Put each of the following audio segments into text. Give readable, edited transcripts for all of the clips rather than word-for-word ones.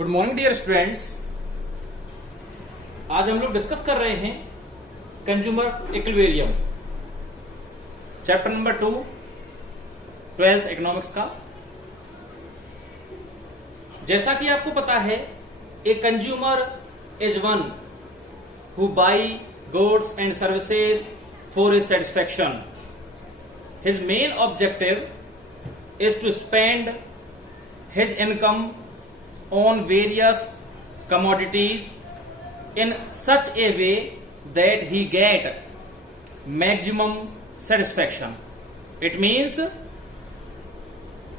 Good morning dear students. आज हम लोग डिस्कस कर रहे हैं consumer equilibrium, chapter number 2, 12th economics का। जैसा कि आपको पता है, ए consumer is one who by goods and services for his satisfaction. His main objective is to spend his income on various commodities in such a way that he get maximum satisfaction. It means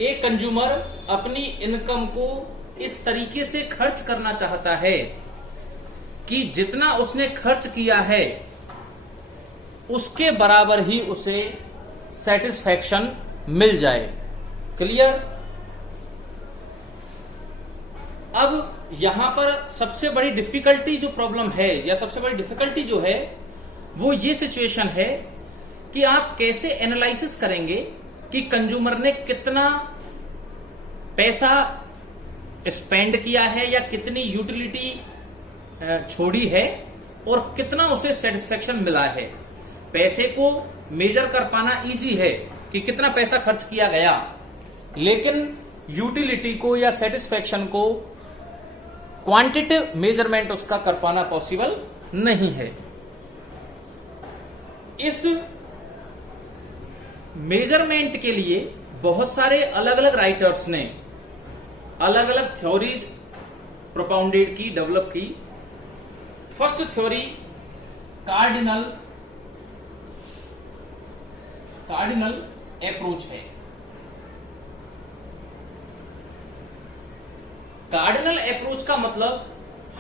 एक consumer अपनी income को इस तरीके से खर्च करना चाहता है कि जितना उसने खर्च किया है उसके बराबर ही उसे सेटिस्फैक्शन मिल जाए। क्लियर? अब यहां पर सबसे बड़ी डिफिकल्टी जो प्रॉब्लम है या सबसे बड़ी डिफिकल्टी जो है वो ये सिचुएशन है कि आप कैसे एनालिसिस करेंगे कि कंज्यूमर ने कितना पैसा स्पेंड किया है या कितनी यूटिलिटी छोड़ी है और कितना उसे सेटिस्फेक्शन मिला है। पैसे को मेजर कर पाना इजी है कि कितना पैसा खर्च किया गया, लेकिन यूटिलिटी को या सेटिस्फेक्शन को क्वांटिटिव मेजरमेंट उसका कर पाना पॉसिबल नहीं है। इस मेजरमेंट के लिए बहुत सारे अलग अलग राइटर्स ने अलग अलग थ्योरीज प्रोपाउंडेड की, डेवलप की। फर्स्ट थ्योरी कार्डिनल अप्रोच है। कार्डिनल अप्रोच का मतलब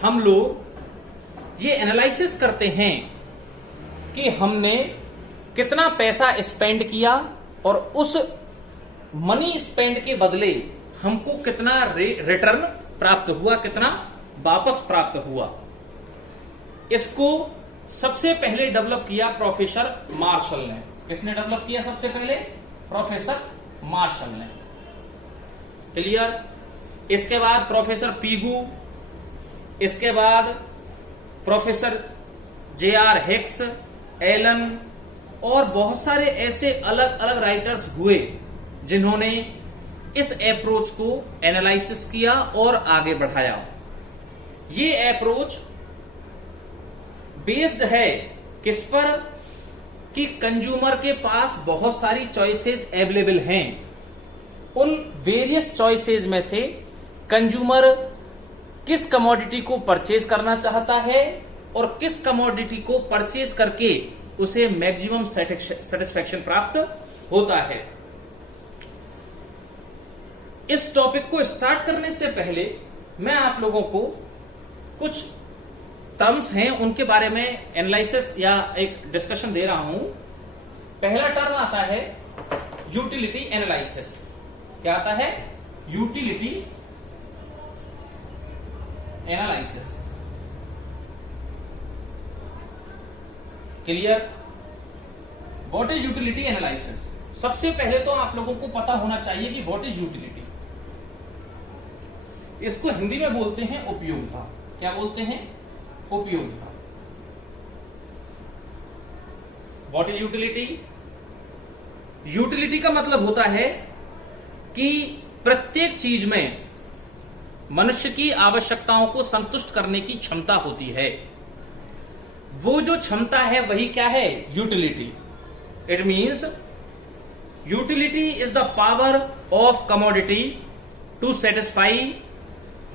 हम लोग ये एनालिसिस करते हैं कि हमने कितना पैसा स्पेंड किया और उस मनी स्पेंड के बदले हमको कितना रिटर्न प्राप्त हुआ, कितना वापस प्राप्त हुआ। इसको सबसे पहले डेवलप किया प्रोफेसर मार्शल ने। किसने डेवलप किया सबसे पहले? प्रोफेसर मार्शल ने। क्लियर? इसके बाद प्रोफेसर पीगू, इसके बाद प्रोफेसर जे.आर. हिक्स, एलन और बहुत सारे ऐसे अलग अलग राइटर्स हुए जिन्होंने इस अप्रोच को एनालिसिस किया और आगे बढ़ाया। ये अप्रोच बेस्ड है किस पर? कि कंज्यूमर के पास बहुत सारी चॉइसेस अवेलेबल हैं। उन वेरियस चॉइसेस में से कंज्यूमर किस कमोडिटी को परचेज करना चाहता है और किस कमोडिटी को परचेज करके उसे मैक्सिमम सेटिस्फेक्शन प्राप्त होता है। इस टॉपिक को स्टार्ट करने से पहले मैं आप लोगों को कुछ टर्म्स हैं उनके बारे में एनालिसिस या एक डिस्कशन दे रहा हूं। पहला टर्म आता है यूटिलिटी एनालिसिस। क्या आता है? Utility analysis. Clear? What is utility analysis? सबसे पहले तो आप लोगों को पता होना चाहिए कि व्हाट इज यूटिलिटी। इसको हिंदी में बोलते हैं उपयोगिता। क्या बोलते हैं? उपयोगिता। What is utility? यूटिलिटी का मतलब होता है कि प्रत्येक चीज में मनुष्य की आवश्यकताओं को संतुष्ट करने की क्षमता होती है। वो जो क्षमता है वही क्या है? Utility. It means utility is the power of commodity to satisfy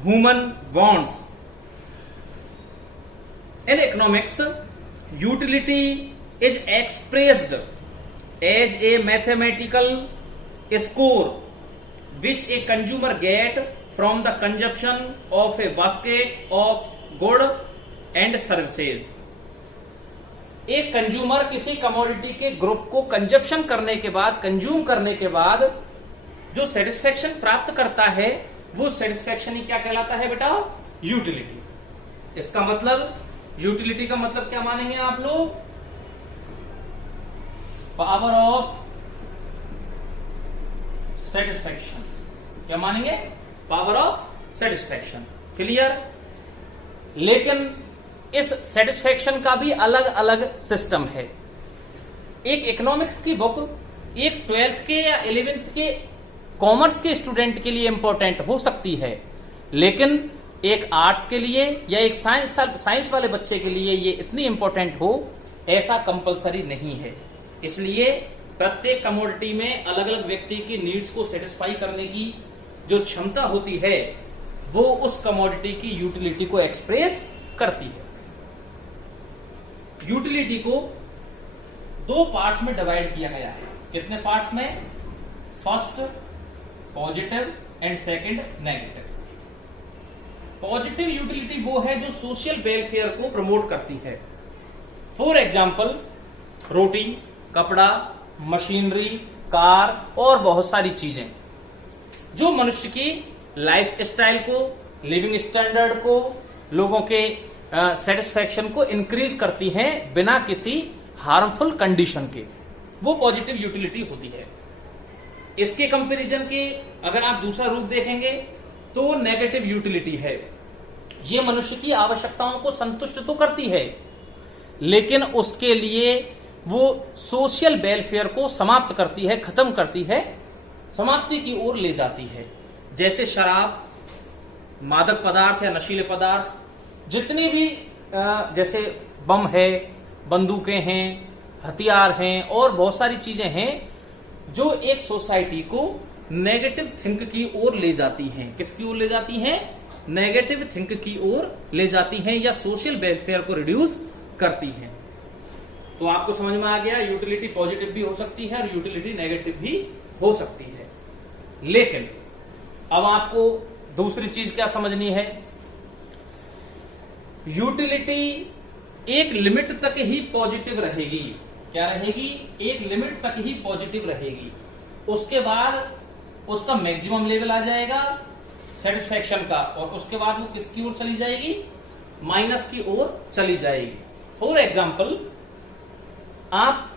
human wants. In economics, utility is expressed as a mathematical score which a consumer get from the consumption of a basket of goods and services. एक consumer किसी commodity के group को consumption करने के बाद, consume करने के बाद जो सेटिस्फेक्शन प्राप्त करता है वो सेटिस्फेक्शन ही क्या कहलाता है बेटा? यूटिलिटी। इसका मतलब यूटिलिटी का मतलब क्या मानेंगे आप लोग? Power of satisfaction. क्या मानेंगे? Power of satisfaction. क्लियर। लेकिन इस सेटिस्फेक्शन का भी अलग अलग सिस्टम है। एक इकोनॉमिक्स की बुक एक 12th के या 11th के कॉमर्स के स्टूडेंट के लिए इंपॉर्टेंट हो सकती है, लेकिन एक आर्ट्स के लिए या एक साइंस वाले बच्चे के लिए ये इतनी इंपॉर्टेंट हो ऐसा कंपलसरी नहीं है। इसलिए प्रत्येक कमोडिटी में अलग अलग व्यक्ति की नीड्स को सेटिस्फाई करने की जो क्षमता होती है वो उस कमोडिटी की यूटिलिटी को एक्सप्रेस करती है। यूटिलिटी को 2 पार्ट्स में डिवाइड किया गया है। कितने पार्ट्स में? First positive and second negative. Positive utility वो है जो सोशल वेलफेयर को प्रमोट करती है। फॉर एग्जाम्पल रोटी, कपड़ा, मशीनरी, कार और बहुत सारी चीजें जो मनुष्य की लाइफ स्टाइल को, लिविंग स्टैंडर्ड को, लोगों के सेटिस्फैक्शन को इंक्रीज करती हैं बिना किसी हार्मफुल कंडीशन के, वो पॉजिटिव यूटिलिटी होती है। इसके कंपैरिजन के अगर आप दूसरा रूप देखेंगे तो नेगेटिव यूटिलिटी है। ये मनुष्य की आवश्यकताओं को संतुष्ट तो करती है, लेकिन उसके लिए वो सोशल वेलफेयर को समाप्त करती है, खत्म करती है, समाप्ति की ओर ले जाती है। जैसे शराब, मादक पदार्थ या नशीले पदार्थ, जितनी भी जैसे बम है, बंदूकें हैं, हथियार हैं और बहुत सारी चीजें हैं जो एक सोसाइटी को नेगेटिव थिंक की ओर ले जाती हैं। किसकी ओर ले जाती हैं? नेगेटिव थिंक की ओर ले जाती हैं या सोशल वेलफेयर को रिड्यूस करती हैं। तो आपको समझ में आ गया, यूटिलिटी पॉजिटिव भी हो सकती है और यूटिलिटी नेगेटिव भी हो सकती है। लेकिन अब आपको दूसरी चीज क्या समझनी है? यूटिलिटी एक लिमिट तक ही पॉजिटिव रहेगी। क्या रहेगी? एक लिमिट तक ही पॉजिटिव रहेगी। उसके बाद उसका मैक्सिमम लेवल आ जाएगा सेटिस्फैक्शन का, और उसके बाद वो किसकी ओर चली जाएगी? माइनस की ओर चली जाएगी। फॉर एग्जाम्पल, आप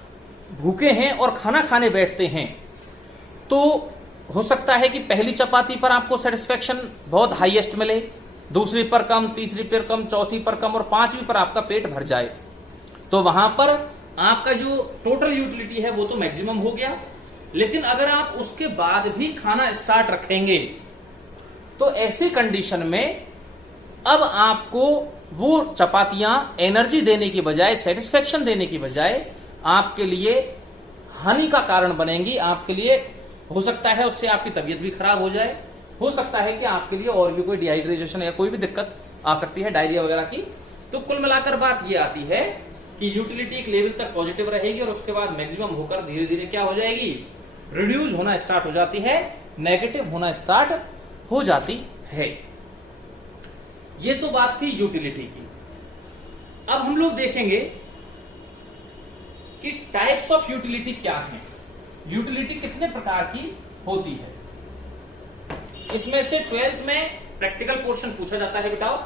भूखे हैं और खाना खाने बैठते हैं तो हो सकता है कि पहली चपाती पर आपको सेटिस्फैक्शन बहुत हाईएस्ट मिले, दूसरी पर कम, तीसरी पर कम, चौथी पर कम और 5वीं पर आपका पेट भर जाए। तो वहां पर आपका जो टोटल यूटिलिटी है वो तो मैक्सिमम हो गया। लेकिन अगर आप उसके बाद भी खाना स्टार्ट रखेंगे तो ऐसी कंडीशन में अब आपको वो चपातियां एनर्जी देने की बजाय, सेटिस्फेक्शन देने की बजाय आपके लिए हानि का कारण बनेंगी। आपके लिए हो सकता है उससे आपकी तबीयत भी खराब हो जाए, हो सकता है कि आपके लिए और भी कोई डिहाइड्रेशन या कोई भी दिक्कत आ सकती है, डायरिया वगैरह की। तो कुल मिलाकर बात ये आती है कि यूटिलिटी एक लेवल तक पॉजिटिव रहेगी और उसके बाद मैक्सिमम होकर धीरे धीरे क्या हो जाएगी? रिड्यूस होना स्टार्ट हो जाती है, नेगेटिव होना स्टार्ट हो जाती है। ये तो बात थी यूटिलिटी की। अब हम लोग देखेंगे कि टाइप्स ऑफ यूटिलिटी क्या है, यूटिलिटी कितने प्रकार की होती है। इसमें से 12th में प्रैक्टिकल पोर्शन पूछा जाता है बेटाओ।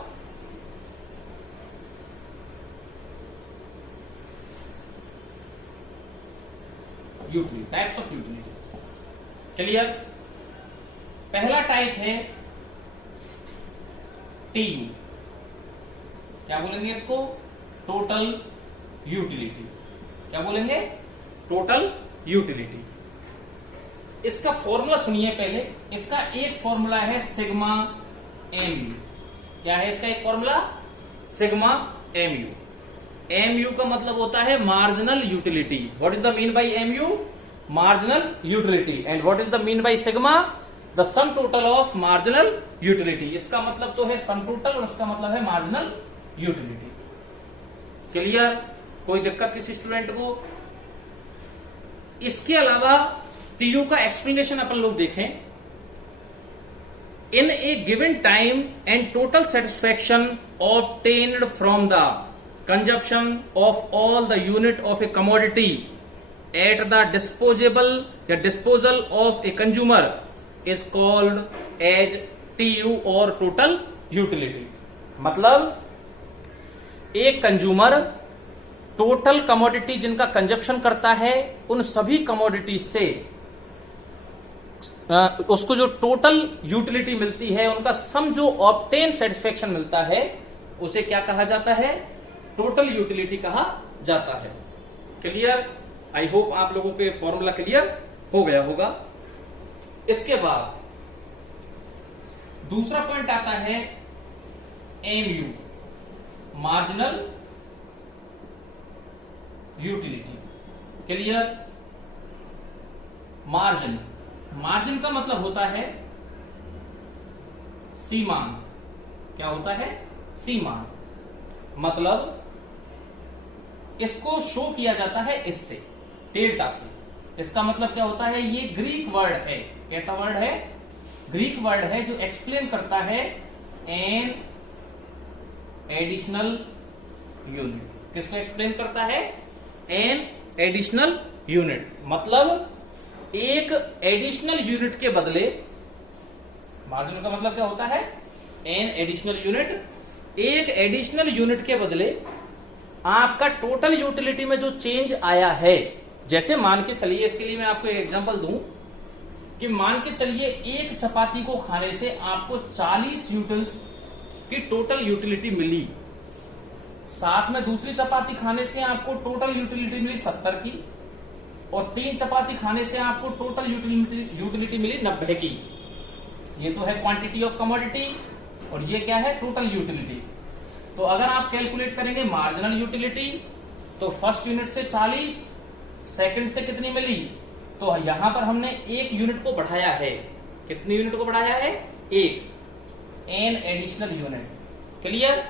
Utility, types of utility, clear. पहला टाइप है टीयू। क्या बोलेंगे इसको? Total utility. क्या बोलेंगे? Total utility. इसका फॉर्मूला सुनिए पहले। इसका एक फॉर्मूला है सिग्मा एम यू। क्या है इसका एक formula? Sigma M U. M U का मतलब होता है marginal utility. What is the mean by M U? Marginal utility. And what is the mean by sigma? The sum total of marginal utility. इसका मतलब तो है सम टोटल और उसका मतलब है मार्जिनल यूटिलिटी। क्लियर? कोई दिक्कत किसी स्टूडेंट को? इसके अलावा टीयू का एक्सप्लेनेशन अपन लोग देखें। In a given time and total satisfaction obtained from the consumption of all the unit of a commodity at the disposable या disposal of a consumer is called as TU और total utility. मतलब एक consumer total commodity जिनका consumption करता है उन सभी commodity से उसको जो टोटल यूटिलिटी मिलती है, उनका सम जो ऑब्टेन सेटिस्फेक्शन मिलता है, उसे क्या कहा जाता है? टोटल यूटिलिटी कहा जाता है। क्लियर? आई होप आप लोगों के फॉर्मूला क्लियर हो गया होगा। इसके बाद दूसरा पॉइंट आता है MU, marginal utility. Clear? Margin, margin का मतलब होता है सीमांत। क्या होता है? सीमांत। मतलब इसको शो किया जाता है इससे, डेल्टा से। इसका मतलब क्या होता है? ये ग्रीक वर्ड है। कैसा वर्ड है? ग्रीक वर्ड है जो एक्सप्लेन करता है एन एडिशनल यूनिट। किसको एक्सप्लेन करता है? An additional unit. मतलब एक एडिशनल यूनिट के बदले, मार्जिन का मतलब क्या होता है? An additional unit. एक एडिशनल यूनिट के बदले आपका टोटल यूटिलिटी में जो चेंज आया है, जैसे मान के चलिए, इसके लिए मैं आपको एक एग्जांपल दूं कि मान के चलिए एक चपाती को खाने से आपको 40 यूटिल्स की टोटल यूटिलिटी मिली, साथ में दूसरी चपाती खाने से आपको टोटल यूटिलिटी मिली 70 की, और 3 चपाती खाने से आपको टोटल यूटिलिटी मिली 90 की। ये तो है क्वांटिटी ऑफ कमोडिटी, और ये क्या है? Total utility. तो अगर आप कैलकुलेट करेंगे मार्जिनल यूटिलिटी, तो फर्स्ट यूनिट से 40, सेकंड से कितनी मिली? तो यहां पर हमने एक यूनिट को बढ़ाया है। कितनी यूनिट को बढ़ाया है? एक, एन एडिशनल यूनिट। क्लियर?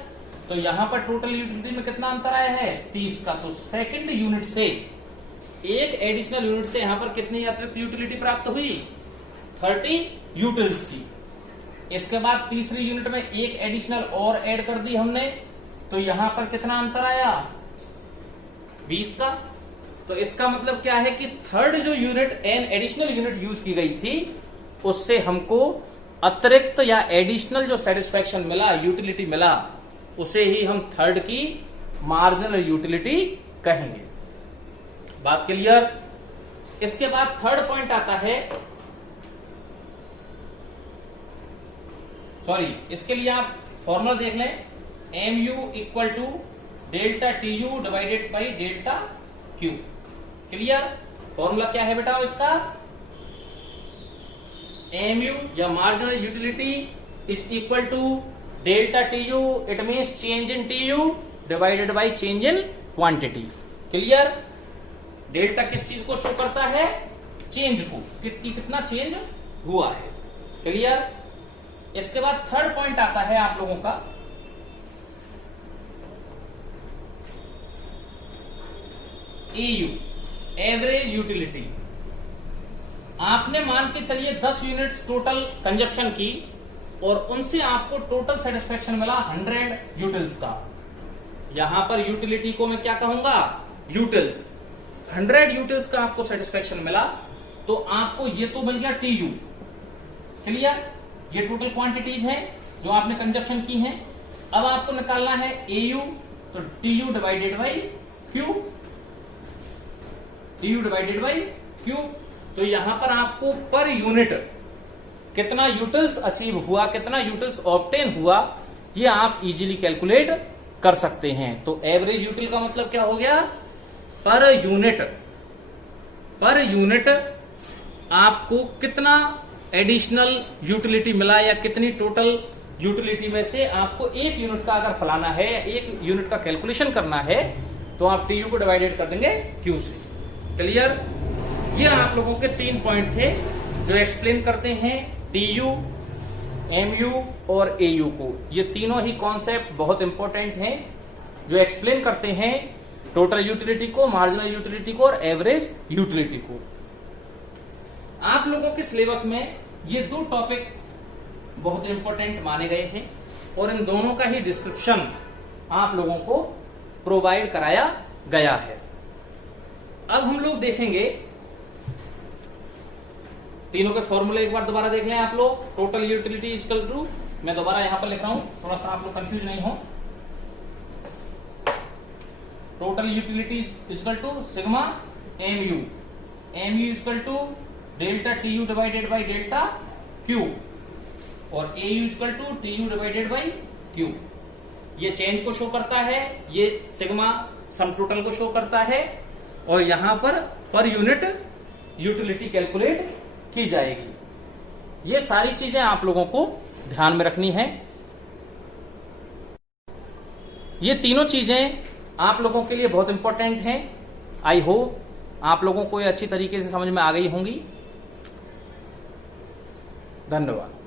तो यहां पर टोटल यूटिलिटी में कितना अंतर आया है? 30 का। तो सेकंड यूनिट से, एक एडिशनल यूनिट से यहां पर कितनी अतिरिक्त यूटिलिटी प्राप्त हुई? 30 यूटिल्स की। इसके बाद तीसरी यूनिट में एक एडिशनल और ऐड कर दी हमने, तो यहां पर कितना अंतर आया? 20 का। तो इसका मतलब क्या है कि थर्ड जो unit, an additional unit use की गई थी, उससे हमको अतिरिक्त या एडिशनल जो सेटिस्फेक्शन मिला, यूटिलिटी मिला, उसे ही हम थर्ड की मार्जिनल यूटिलिटी कहेंगे। बात क्लियर? इसके बाद थर्ड पॉइंट आता है, सॉरी, इसके लिए आप फॉर्मूला देख लें, M U equal to delta T U divided by delta Q. Clear? Formula क्या है बेटा इसका? एम यू या marginal utility is equal to delta T U, it means change in T U divided by change in quantity. Clear? Delta किस चीज को show करता है? चेंज को, कितना चेंज हुआ है। क्लियर? इसके बाद थर्ड पॉइंट आता है आप लोगों का एयू, एवरेज यूटिलिटी। आपने मान के चलिए 10 यूनिट्स टोटल कंजप्शन की, और उनसे आपको टोटल सेटिस्फेक्शन मिला 100 यूटिल्स का। यहां पर यूटिलिटी को मैं क्या कहूंगा? यूटिल्स। 100 यूटिल्स का आपको सेटिस्फेक्शन मिला, तो आपको ये तो मिल गया टी यू। क्लियर? ये टोटल क्वांटिटीज हैं जो आपने कंजप्शन की हैं। अब आपको निकालना है एयू, तो T U divided by Q, T U divided by Q. तो यहां पर आपको पर यूनिट कितना यूटिल्स अचीव हुआ, कितना यूटिल्स ऑब्टेन हुआ, ये आप इजीली कैलकुलेट कर सकते हैं। तो एवरेज यूटिल का मतलब क्या हो गया? पर यूनिट आपको कितना एडिशनल यूटिलिटी मिला, या कितनी टोटल यूटिलिटी में से आपको एक यूनिट का अगर फलाना है, एक यूनिट का कैलकुलेशन करना है, तो आप टी यू को डिवाइडेड कर देंगे क्यू से। क्लियर? ये आप लोगों के 3 पॉइंट थे जो एक्सप्लेन करते हैं टी यू, एम यू और ए यू को। ये तीनों ही कॉन्सेप्ट बहुत इंपॉर्टेंट हैं जो एक्सप्लेन करते हैं टोटल यूटिलिटी को, मार्जिनल यूटिलिटी को और एवरेज यूटिलिटी को। आप लोगों के सिलेबस में ये 2 टॉपिक बहुत इंपॉर्टेंट माने गए हैं, और इन दोनों का ही डिस्क्रिप्शन आप लोगों को प्रोवाइड कराया गया है। अब हम लोग देखेंगे तीनों के फॉर्मूले, एक बार दोबारा देख लें आप लोग। टोटल यूटिलिटी इक्वल टू, मैं दोबारा यहां पर लिख रहा हूं, थोड़ा सा आप लोग कंफ्यूज नहीं हो। Total utility equal to sigma M U equal to delta T U divided by delta Q और A U equal to T U divided by Q. ये चेंज को शो करता है, ये सिग्मा सम टोटल को show करता है और यहां पर यूनिट यूटिलिटी कैलकुलेट की जाएगी। ये सारी चीजें आप लोगों को ध्यान में रखनी है। ये तीनों चीजें आप लोगों के लिए बहुत इंपॉर्टेंट हैं। आई होप आप लोगों को ये अच्छी तरीके से समझ में आ गई होंगी। धन्यवाद।